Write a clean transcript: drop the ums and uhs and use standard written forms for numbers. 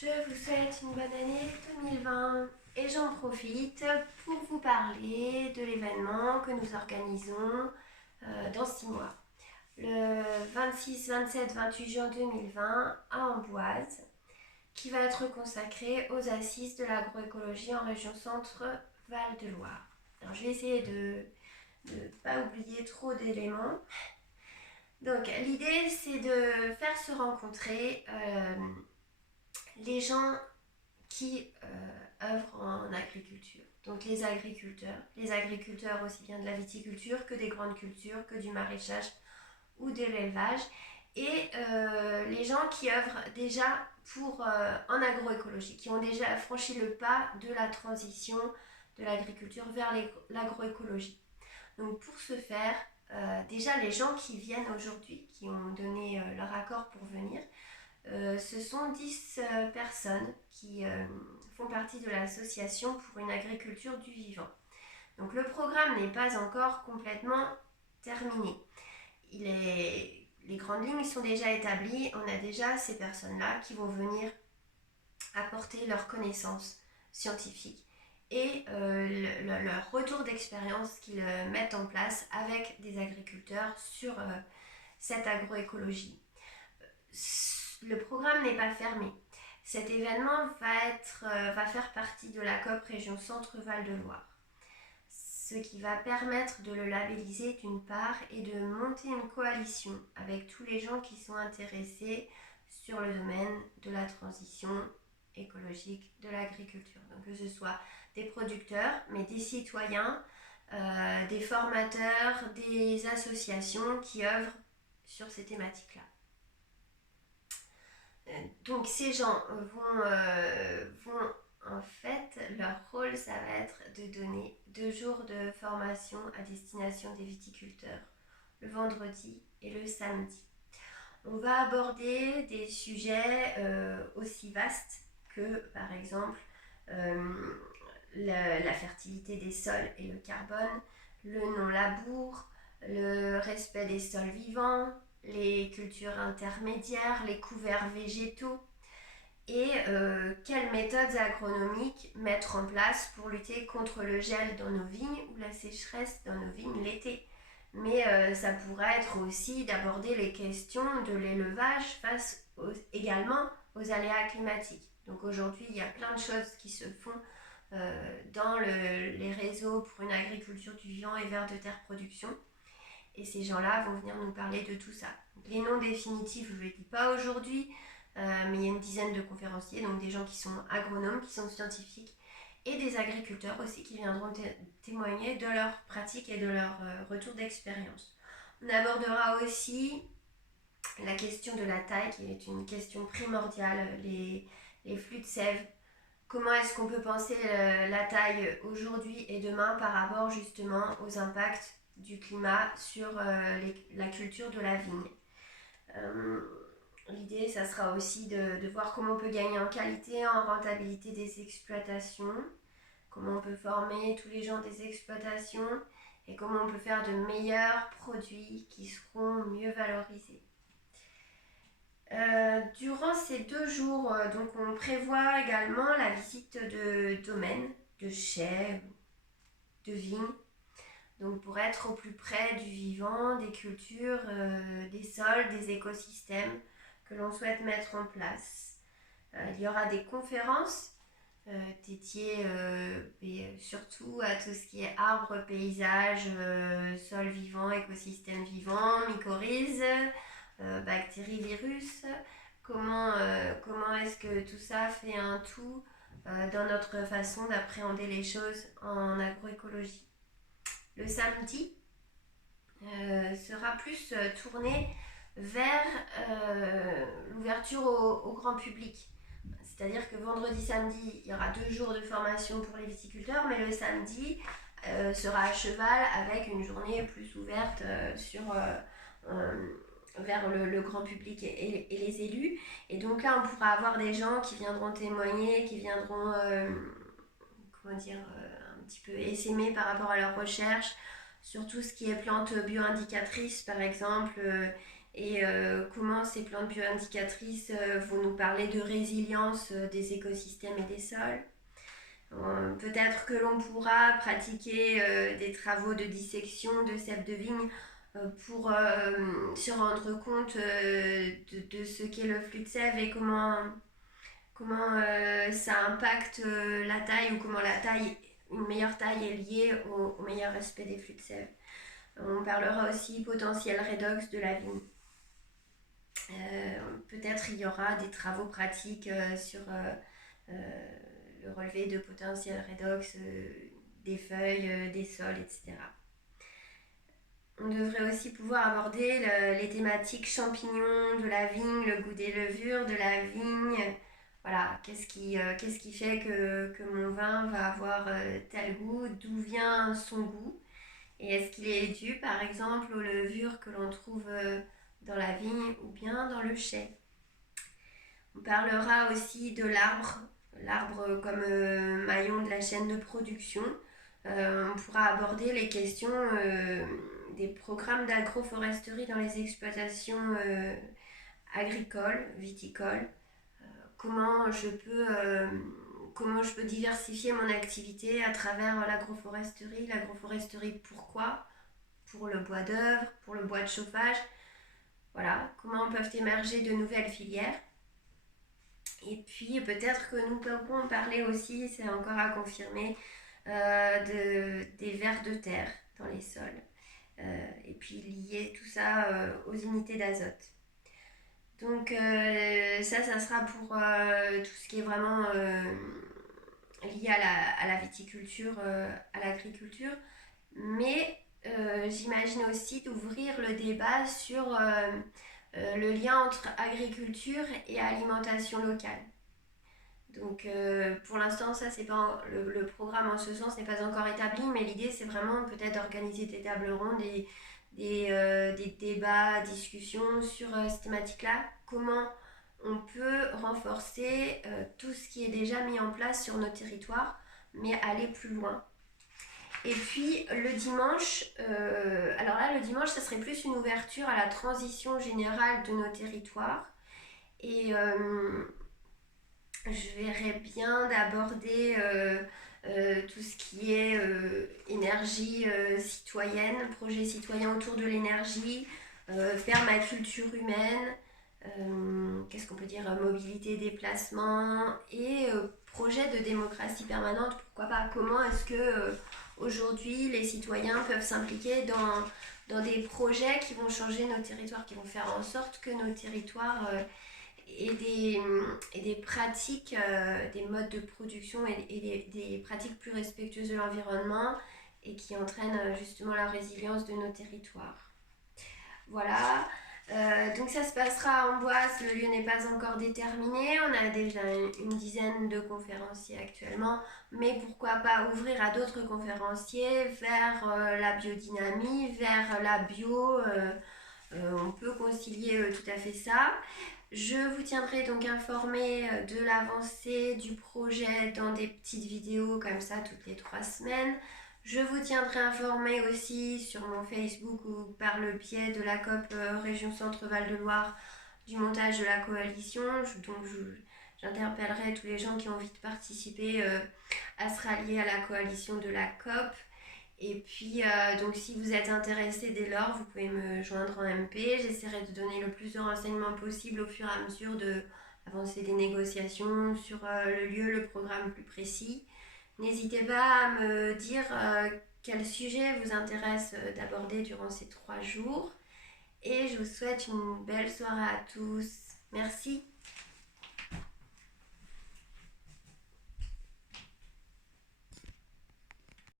Je vous souhaite une bonne année 2020 et j'en profite pour vous parler de l'événement que nous organisons dans 6 mois. Le 26, 27, 28 juin 2020 à Amboise, qui va être consacré aux assises de l'agroécologie en région Centre-Val de Loire. Alors je vais essayer de ne pas oublier trop d'éléments. Donc l'idée c'est de faire se rencontrer les gens qui œuvrent en agriculture. Donc les agriculteurs aussi bien de la viticulture que des grandes cultures, que du maraîchage ou de l'élevage, et les gens qui œuvrent déjà en agroécologie, qui ont déjà franchi le pas de la transition de l'agriculture vers l'agroécologie. Donc pour ce faire, déjà les gens qui viennent aujourd'hui, qui ont donné leur accord pour venir, ce sont 10 personnes qui font partie de l'association pour une agriculture du vivant. Donc le programme n'est pas encore complètement terminé. Les grandes lignes sont déjà établies. On a déjà ces personnes-là qui vont venir apporter leurs connaissances scientifiques et leur retour d'expérience qu'ils mettent en place avec des agriculteurs sur cette agroécologie. Le programme n'est pas fermé. Cet événement va faire partie de la COP Région Centre-Val-de-Loire, ce qui va permettre de le labelliser d'une part et de monter une coalition avec tous les gens qui sont intéressés sur le domaine de la transition écologique de l'agriculture. Donc que ce soit des producteurs, mais des citoyens, des formateurs, des associations qui œuvrent sur ces thématiques-là. Donc ces gens vont en fait, leur rôle, ça va être de donner 2 jours de formation à destination des viticulteurs, le vendredi et le samedi. On va aborder des sujets aussi vastes que, par exemple, la fertilité des sols et le carbone, le non-labour, le respect des sols vivants, les cultures intermédiaires, les couverts végétaux et quelles méthodes agronomiques mettre en place pour lutter contre le gel dans nos vignes ou la sécheresse dans nos vignes l'été. Mais ça pourrait être aussi d'aborder les questions de l'élevage également aux aléas climatiques. Donc aujourd'hui, il y a plein de choses qui se font dans les réseaux pour une agriculture du vivant et vers de terre production. Et ces gens-là vont venir nous parler de tout ça. Donc, les noms définitifs, je ne les dis pas aujourd'hui, mais il y a une dizaine de conférenciers, donc des gens qui sont agronomes, qui sont scientifiques, et des agriculteurs aussi qui viendront témoigner de leurs pratiques et de leur retour d'expérience. On abordera aussi la question de la taille, qui est une question primordiale, les flux de sève. Comment est-ce qu'on peut penser la taille aujourd'hui et demain par rapport justement aux impacts du climat sur la culture de la vigne. L'idée, ça sera aussi de voir comment on peut gagner en qualité, en rentabilité des exploitations, comment on peut former tous les gens des exploitations et comment on peut faire de meilleurs produits qui seront mieux valorisés. Durant ces 2 jours, donc on prévoit également la visite de domaines, de chais, de vignes, donc pour être au plus près du vivant, des cultures, des sols, des écosystèmes que l'on souhaite mettre en place. Il y aura des conférences dédiées surtout à tout ce qui est arbres, paysages, sols vivants, écosystèmes vivants, mycorhizes, bactéries, virus. Comment est-ce que tout ça fait un tout dans notre façon d'appréhender les choses en agroécologie. Le samedi sera plus tourné vers l'ouverture au grand public. C'est-à-dire que vendredi, samedi, il y aura 2 jours de formation pour les viticulteurs, mais le samedi sera à cheval avec une journée plus ouverte vers le grand public et les élus. Et donc là, on pourra avoir des gens qui viendront témoigner, qui viendront un petit peu essaimer par rapport à leurs recherches sur tout ce qui est plantes bioindicatrices par exemple, et comment ces plantes bioindicatrices vont nous parler de résilience des écosystèmes et des sols. Peut-être que l'on pourra pratiquer des travaux de dissection de sève de vigne pour se rendre compte de ce qu'est le flux de sève et comment ça impacte la taille ou comment une meilleure taille est liée au meilleur respect des flux de sève. On parlera aussi potentiel redox de la vigne. Peut-être il y aura des travaux pratiques sur le relevé de potentiel redox des feuilles, des sols, etc. On devrait aussi pouvoir aborder les thématiques champignons de la vigne, le goût des levures de la vigne. Voilà, qu'est-ce qui fait que mon vin va avoir tel goût, d'où vient son goût, et est-ce qu'il est dû par exemple aux levures que l'on trouve dans la vigne ou bien dans le chai. On parlera aussi de l'arbre comme maillon de la chaîne de production. On pourra aborder les questions des programmes d'agroforesterie dans les exploitations agricoles, viticoles. Comment je peux diversifier mon activité à travers l'agroforesterie. L'agroforesterie, pourquoi? Pour le bois d'œuvre, pour le bois de chauffage. Voilà, comment peuvent émerger de nouvelles filières. Et puis peut-être que nous pourrons parler aussi, c'est encore à confirmer, des vers de terre dans les sols. Et puis lier tout ça aux unités d'azote. Donc ça sera pour tout ce qui est vraiment lié à la viticulture, à l'agriculture. Mais j'imagine aussi d'ouvrir le débat sur le lien entre agriculture et alimentation locale. Donc pour l'instant, ça c'est pas le programme en ce sens n'est pas encore établi, mais l'idée c'est vraiment peut-être d'organiser des tables rondes et des débats, discussions sur cette thématique-là. Comment on peut renforcer tout ce qui est déjà mis en place sur nos territoires, mais aller plus loin. Et puis le dimanche, alors là le dimanche ça serait plus une ouverture à la transition générale de nos territoires. Et je verrais bien d'aborder tout ce qui est énergie citoyenne, projet citoyen autour de l'énergie, permaculture humaine, qu'est-ce qu'on peut dire, mobilité, déplacement et projet de démocratie permanente, pourquoi pas. Comment est-ce que aujourd'hui les citoyens peuvent s'impliquer dans des projets qui vont changer nos territoires, qui vont faire en sorte que nos territoires et des pratiques, des modes de production et des pratiques plus respectueuses de l'environnement et qui entraînent justement la résilience de nos territoires. Voilà. Donc ça se passera à Amboise, le lieu n'est pas encore déterminé, on a déjà une dizaine de conférenciers actuellement, mais pourquoi pas ouvrir à d'autres conférenciers vers la biodynamie, vers la bio, on peut concilier tout à fait ça. Je vous tiendrai donc informé de l'avancée du projet dans des petites vidéos comme ça toutes les 3 semaines. Je vous tiendrai informé aussi sur mon Facebook ou par le biais de la COP Région Centre Val-de-Loire du montage de la coalition. J'interpellerai tous les gens qui ont envie de participer à se rallier à la coalition de la COP. Et puis, donc si vous êtes intéressé dès lors, vous pouvez me joindre en MP. J'essaierai de donner le plus de renseignements possible au fur et à mesure de l'avancée des négociations sur le lieu, le programme plus précis. N'hésitez pas à me dire quel sujet vous intéresse d'aborder durant ces 3 jours. Et je vous souhaite une belle soirée à tous. Merci.